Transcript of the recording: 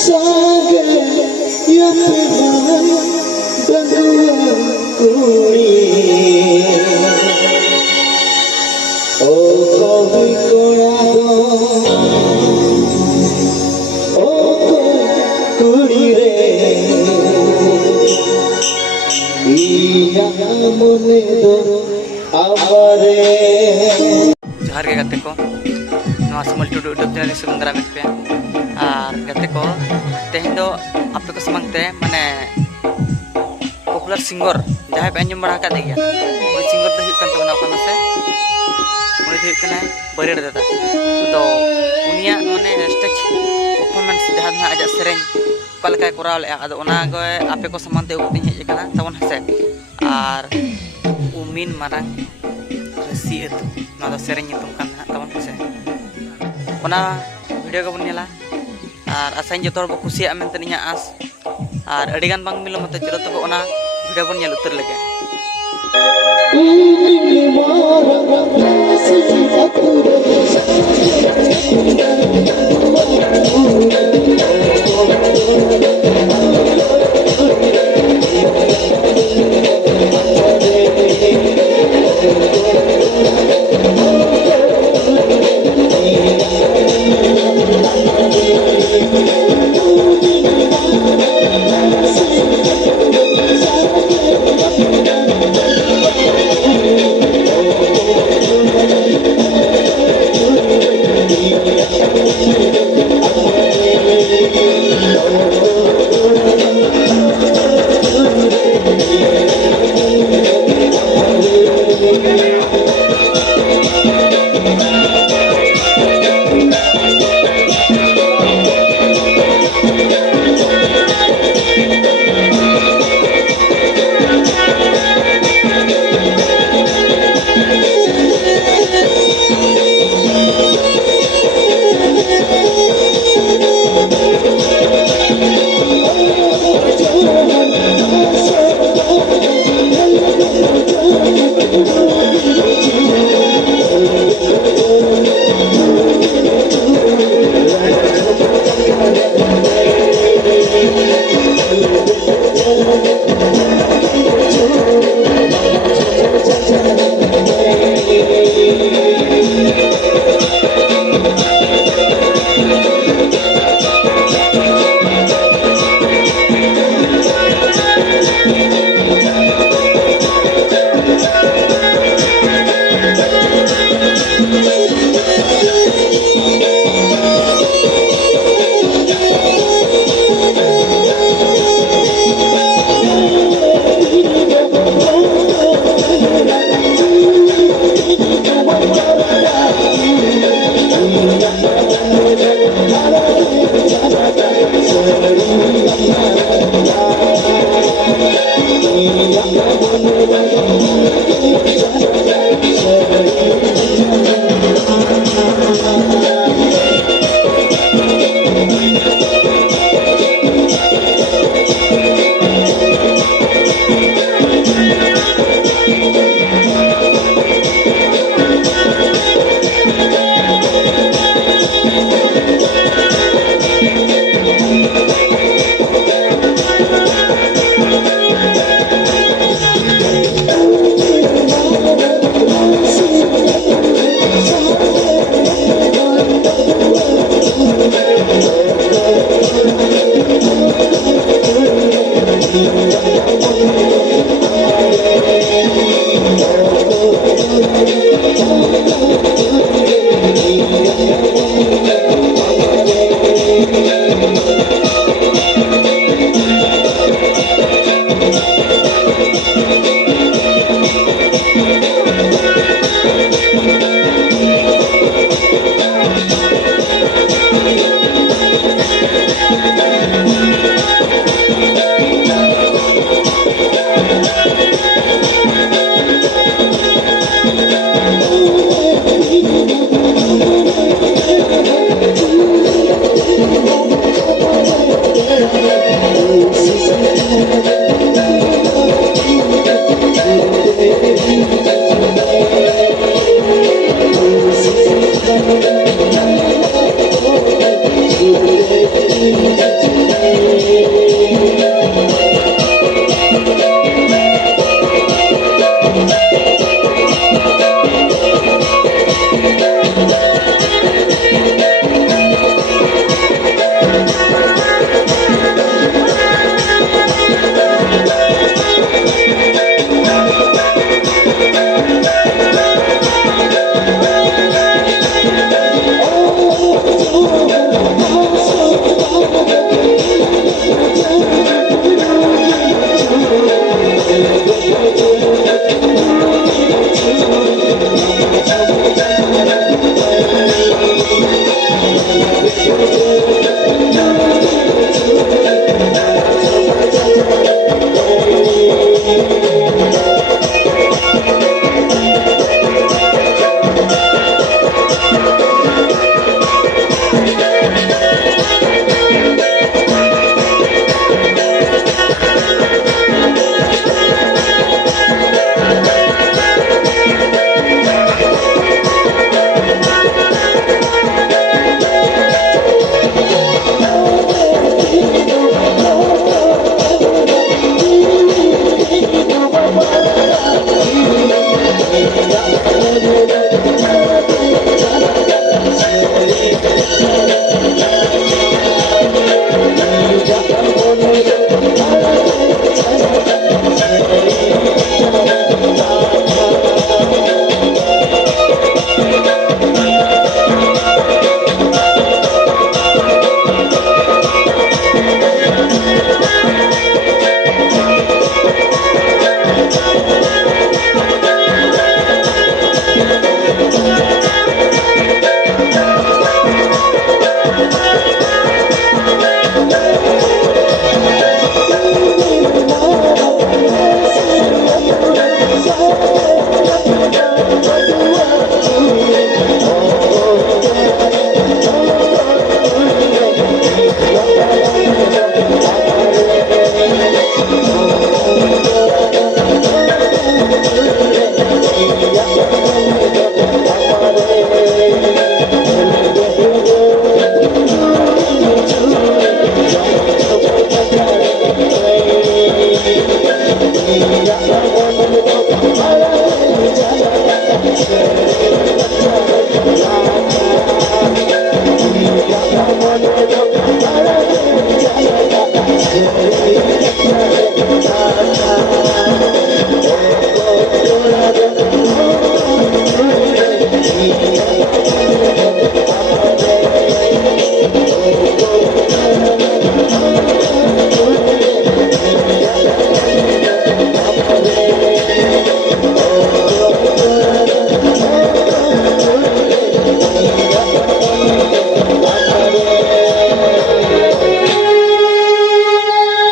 Saga yang pernah berdua kuni. Oh kau korado, oh kuri re, iya mone do aware. Johar ke gate ko, नवा समल Tudu YouTube channel सुन दाराम पे और गते को तेहन दो आपे को समंगते माने पॉपुलर सिंगर जहां पे अंजम बड़ा का देगिया उनी सिंगर तो हुकन तबना ओखान से उनी तो हुकन बरेड दादा तो उनिया माने स्टेज परफॉर्मेंस जहां ना आजा सेरेन पलका कोराव ले आदो ओना गो आपे को समंते उकती हेज कना तबन हसे और उमिन मारंग रसी एतु ना दो सेरेन नितुम कान तबन हसे ओना वीडियो को बनेला और आसाइन जो बो कुसिया मेनते इᱧᱟ आस और अडिगान बांग मिलो मते चलो तब ओना वीडियो बन नेल उतर लगे